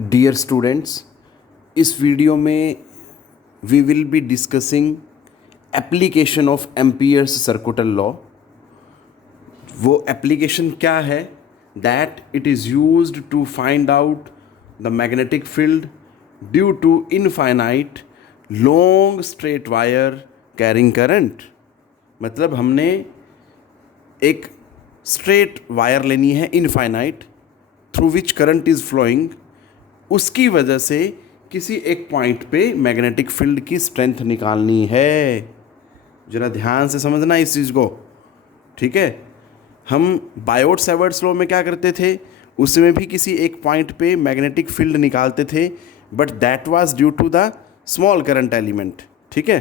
Dear students, इस video में we will be discussing application of Ampere's circuital law. वो application क्या है? That it is used to find out the magnetic field due to infinite long straight wire carrying current. मतलब हमने एक straight wire लेनी है infinite through which current is flowing, उसकी वजह से किसी एक पॉइंट पे मैग्नेटिक फील्ड की स्ट्रेंथ निकालनी है। ज़रा ध्यान से समझना इस चीज़ को, ठीक है। हम बायोट सेवर्ट्स लॉ में क्या करते थे, उसमें भी किसी एक पॉइंट पे मैग्नेटिक फील्ड निकालते थे, but that was due to the small current element, ठीक है।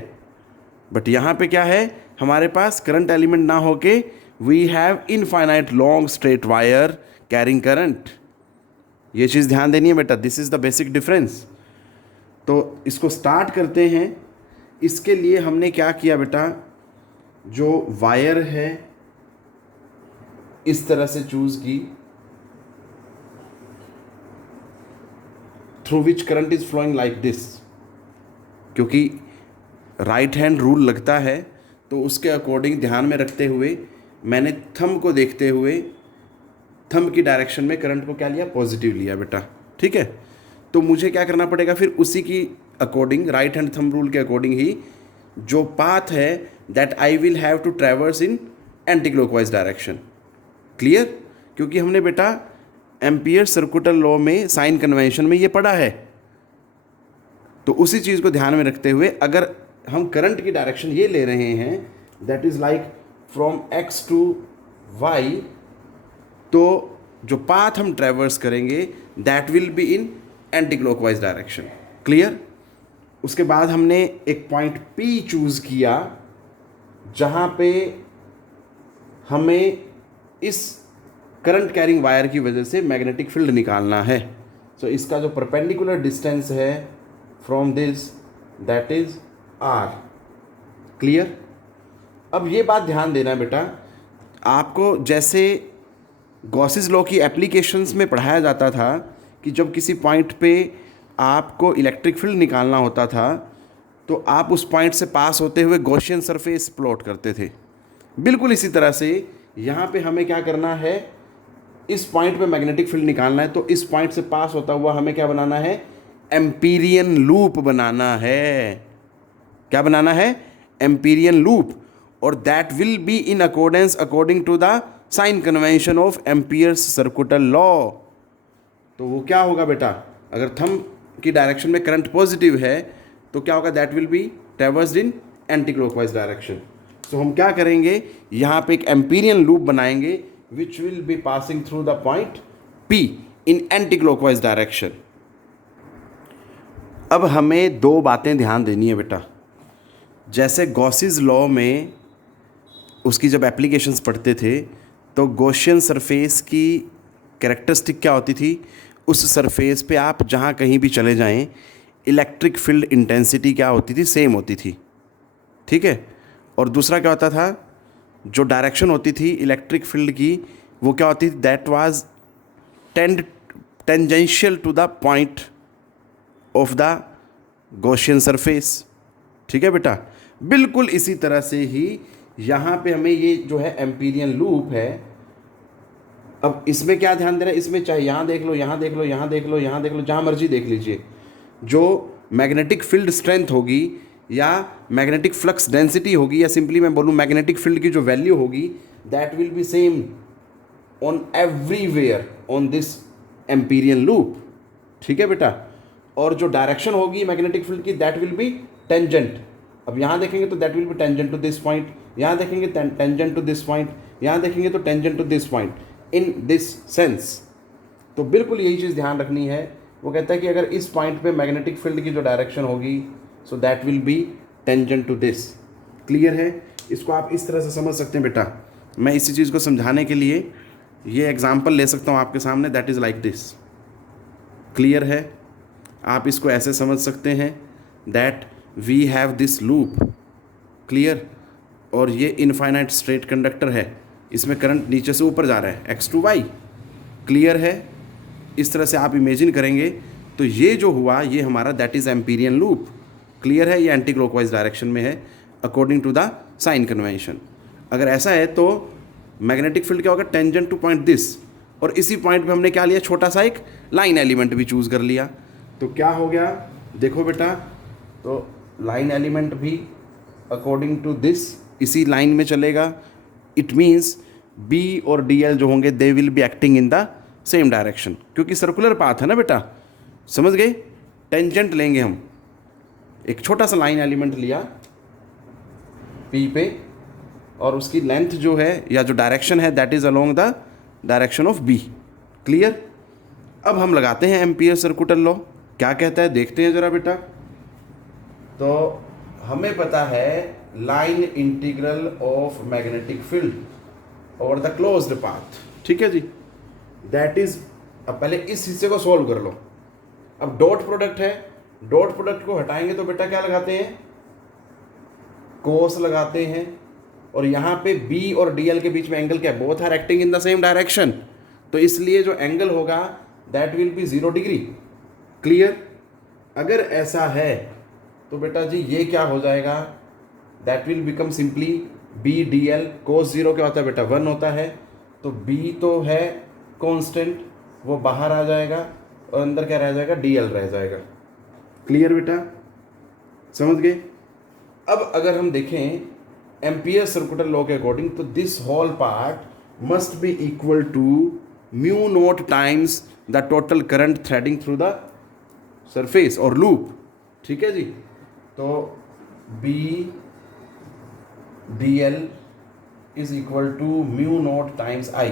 बट यहाँ पे क्या है, हमारे पास करंट एलिमेंट ना होके we have infinite long straight wire carrying current. ये चीज़ ध्यान देनी है बेटा, this is the basic difference. तो इसको स्टार्ट करते हैं। इसके लिए हमने क्या किया बेटा, जो वायर है इस तरह से चूज़ की through which current is flowing like this, क्योंकि राइट हैंड रूल लगता है, तो उसके अकॉर्डिंग ध्यान में रखते हुए मैंने थंब को देखते हुए थंब की डायरेक्शन में करंट को क्या लिया, पॉजिटिव लिया बेटा, ठीक है। तो मुझे क्या करना पड़ेगा फिर, उसी की according, right hand thumb rule के अकॉर्डिंग ही जो पाथ है that I will have to traverse in anti clockwise direction. Clear? क्योंकि हमने बेटा एम्पियर सर्कुटल लॉ में साइन कन्वेंशन में ये पढ़ा है। तो उसी चीज़ को ध्यान में रखते हुए अगर हम करंट की डायरेक्शन ये ले रहे हैं that is like from X to Y, तो जो पाथ हम ट्रैवर्स करेंगे that will be in anti clockwise direction. Clear? उसके बाद हमने एक पॉइंट P चूज़ किया जहाँ पे हमें इस करंट कैरिंग वायर की वजह से मैग्नेटिक फील्ड निकालना है। सो इसका जो परपेंडिकुलर डिस्टेंस है from this that is R। Clear? अब ये बात ध्यान देना बेटा, आपको जैसे गॉसेस लॉ की एप्लीकेशंस में पढ़ाया जाता था कि जब किसी पॉइंट पे आपको इलेक्ट्रिक फील्ड निकालना होता था तो आप उस पॉइंट से पास होते हुए गॉसियन सरफेस प्लॉट करते थे। बिल्कुल इसी तरह से यहाँ पे हमें क्या करना है, इस पॉइंट पे मैग्नेटिक फील्ड निकालना है, तो इस पॉइंट से पास होता हुआ हमें क्या बनाना है, एम्पीरियन लूप बनाना है। क्या बनाना है? Amperian loop. और that will be in accordance according to the sign convention of Ampere's circuital law. तो वो क्या होगा बेटा, अगर थंब की डायरेक्शन में करंट पॉजिटिव है तो क्या होगा, that will be traversed in anti clockwise direction. So हम क्या करेंगे, यहाँ पे एक एम्पीरियन लूप बनाएंगे which will be passing through the point P in anti clockwise direction. अब हमें दो बातें ध्यान देनी है बेटा। जैसे गॉसेस लॉ में उसकी जब एप्लीकेशंस पढ़ते थे तो गॉसियन सरफेस की कैरेक्टरिस्टिक क्या होती थी, उस सरफेस पे आप जहाँ कहीं भी चले जाएं इलेक्ट्रिक फील्ड इंटेंसिटी क्या होती थी, सेम होती थी, ठीक है। और दूसरा क्या होता था, जो डायरेक्शन होती थी इलेक्ट्रिक फील्ड की वो क्या होती थी, that was tangential to the point of the Gaussian surface, ठीक है बेटा। बिल्कुल इसी तरह से ही यहाँ पे हमें ये जो है एम्पीरियन लूप है। अब इसमें क्या ध्यान देना है, इसमें चाहे यहाँ देख लो, यहाँ देख लो, यहाँ देख लो, यहाँ देख लो, जहाँ मर्जी देख लीजिए, जो मैग्नेटिक फील्ड स्ट्रेंथ होगी या मैग्नेटिक फ्लक्स डेंसिटी होगी, या सिंपली मैं बोलूँ मैग्नेटिक फील्ड की जो वैल्यू होगी, that will be same on everywhere on this Amperian loop, ठीक है बेटा। और जो डायरेक्शन होगी मैग्नेटिक फील्ड की दैट विल बी टेंजेंट। अब यहाँ देखेंगे तो that will be tangent to this point, यहाँ देखेंगे टेंजेंट टू दिस पॉइंट, यहाँ देखेंगे तो tangent to this point, in this sense. तो बिल्कुल यही चीज़ ध्यान रखनी है। वो कहता है कि अगर इस पॉइंट पे मैग्नेटिक फील्ड की जो डायरेक्शन होगी so that will be tangent to this. Clear है? इसको आप इस तरह से समझ सकते हैं बेटा। मैं इसी चीज़ को समझाने के लिए ये एग्जांपल ले सकता हूँ आपके सामने, that is like this. Clear है? आप इसको ऐसे समझ सकते हैं that we have this loop. Clear? और ये इनफाइनाइट स्ट्रेट कंडक्टर है, इसमें करंट नीचे से ऊपर जा रहा है, x to y। क्लियर है? इस तरह से आप इमेजिन करेंगे तो ये जो हुआ ये हमारा that is Amperian loop. Clear है? ये एंटी क्लॉकवाइज डायरेक्शन में है according to the sign convention. अगर ऐसा है तो मैग्नेटिक फील्ड क्या होगा? टेंजेंट टू पॉइंट दिस, और इसी पॉइंट पे हमने क्या लिया? छोटा सा एक लाइन एलिमेंट भी चूज़ कर लिया। तो क्या हो गया? देखो बेटा, तो लाइन एलिमेंट भी अकॉर्डिंग टू दिस इसी लाइन में चलेगा। इट मीन्स बी और डी एल जो होंगे they will be acting in the same direction, क्योंकि सर्कुलर पाथ है ना बेटा, समझ गए? टेंजेंट लेंगे हम, एक छोटा सा लाइन एलिमेंट लिया पी पे, और उसकी लेंथ जो है या जो डायरेक्शन है that is along the direction of B. Clear? अब हम लगाते हैं एम्पियर सर्कुलर लॉ। क्या कहता है देखते हैं ज़रा बेटा। तो हमें पता है line integral of magnetic field over the closed path, ठीक है जी, दैट इज, अब पहले इस हिस्से को सॉल्व कर लो। अब डॉट प्रोडक्ट है, डॉट प्रोडक्ट को हटाएंगे तो बेटा क्या लगाते हैं? कोस लगाते हैं, और यहाँ पे बी और डी एल के बीच में एंगल क्या है? Both are acting in the same direction, तो इसलिए जो एंगल होगा that will be 0 degree. Clear? अगर ऐसा है तो बेटा जी ये क्या हो जाएगा? That will become simply B D L. Cos 0 क्या होता है बेटा? 1 होता है, तो बी तो है कांस्टेंट, वो बाहर आ जाएगा और अंदर क्या रह जाएगा? डी एल रह जाएगा। क्लियर बेटा? समझ गए? अब अगर हम देखें एम्पियर सर्कुलर लॉ के अकॉर्डिंग, तो this whole part must be equal to mu naught times the total current threading through the surface और लूप। ठीक है जी? तो B D L is equal to mu naught times I.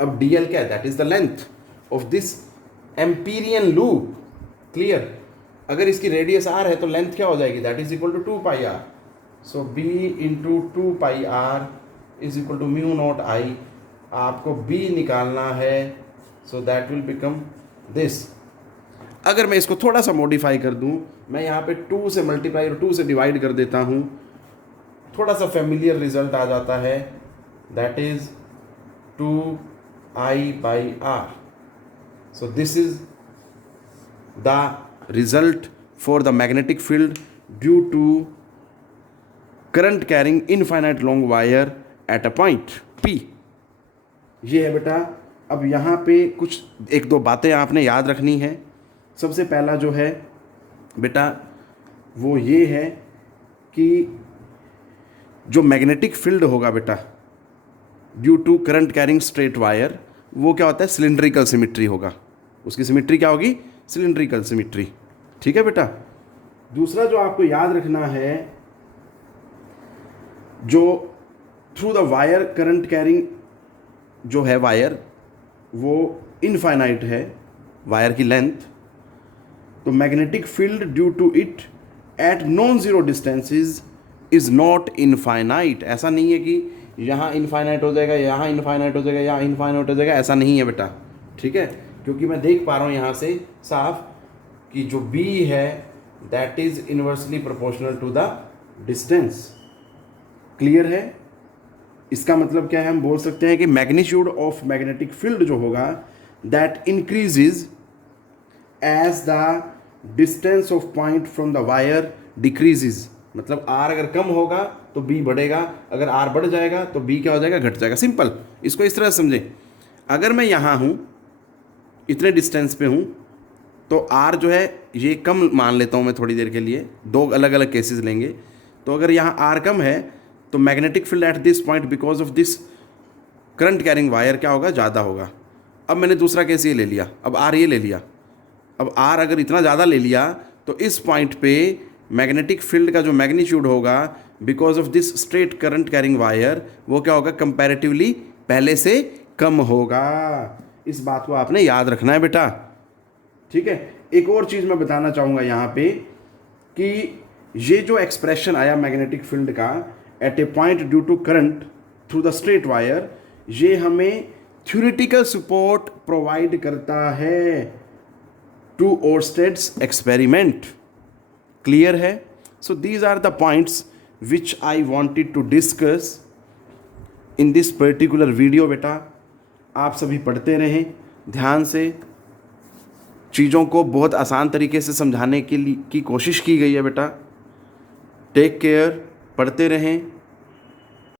अब D L क्या है? That is the length of this Amperian loop. Clear? अगर इसकी रेडियस आर है तो लेंथ क्या हो जाएगी? That is equal to 2 pi R. So B into 2 pi R is equal to mu naught I. आपको बी निकालना है, so that will become this. अगर मैं इसको थोड़ा सा मॉडिफाई कर दूं, मैं यहाँ पे 2 से मल्टीप्लाई और 2 से डिवाइड कर देता हूँ, थोड़ा सा फेमिलियर रिजल्ट आ जाता है, that is 2 I by R. So this is the result for the magnetic field due to current carrying infinite long wire at a point P। ये है बेटा। अब यहाँ पे कुछ एक दो बातें आपने याद रखनी है। सबसे पहला जो है बेटा वो ये है कि जो मैग्नेटिक फील्ड होगा बेटा due to current carrying straight wire, वो क्या होता है? सिलिंड्रिकल सिमिट्री होगा। उसकी सिमिट्री क्या होगी? Cylindrical symmetry. ठीक है बेटा? दूसरा जो आपको याद रखना है, जो through the wire current carrying जो है वायर, वो इनफाइनाइट है वायर की लेंथ, तो magnetic field due to it at non zero distances is not infinite. ऐसा नहीं है कि यहाँ इनफाइनाइट हो जाएगा, यहाँ इनफाइनाइट हो जाएगा, यहाँ इनफाइनाइट हो जाएगा, ऐसा नहीं है बेटा। ठीक है? क्योंकि मैं देख पा रहा हूँ यहाँ से साफ कि जो b है that is inversely proportional to the distance. Clear है? इसका मतलब क्या है? हम बोल सकते हैं कि मैग्नीट्यूड ऑफ मैग्नेटिक फील्ड जो होगा that increases as the distance of point from the wire decreases. मतलब r अगर कम होगा तो b बढ़ेगा, अगर r बढ़ जाएगा तो b क्या हो जाएगा? घट जाएगा। सिंपल। इसको इस तरह समझें, अगर मैं यहाँ हूँ, इतने डिस्टेंस पे हूँ, तो r जो है ये कम मान लेता हूँ मैं थोड़ी देर के लिए, दो अलग अलग केसेस लेंगे। तो अगर यहाँ r कम है तो magnetic field at this point because of this current carrying wire क्या होगा? ज़्यादा होगा। अब मैंने दूसरा केस ये ले लिया, अब r ये ले लिया। अब r अगर इतना ज़्यादा ले लिया तो इस पॉइंट पे मैग्नेटिक फील्ड का जो मैग्नीट्यूड होगा because of this straight current carrying wire, वो क्या होगा? कंपैरेटिवली पहले से कम होगा। इस बात को आपने याद रखना है बेटा। ठीक है? एक और चीज़ मैं बताना चाहूँगा यहाँ पे कि ये जो एक्सप्रेशन आया मैग्नेटिक फील्ड का at a point due to current through the straight wire, ये हमें थ्योरेटिकल सपोर्ट प्रोवाइड करता है टू ओरस्टेड्स एक्सपेरिमेंट। क्लियर है? So these are the points which I wanted to discuss in this particular video. बेटा आप सभी पढ़ते रहें ध्यान से। चीज़ों को बहुत आसान तरीके से समझाने के लिए की कोशिश की गई है बेटा। टेक केयर, पढ़ते रहें,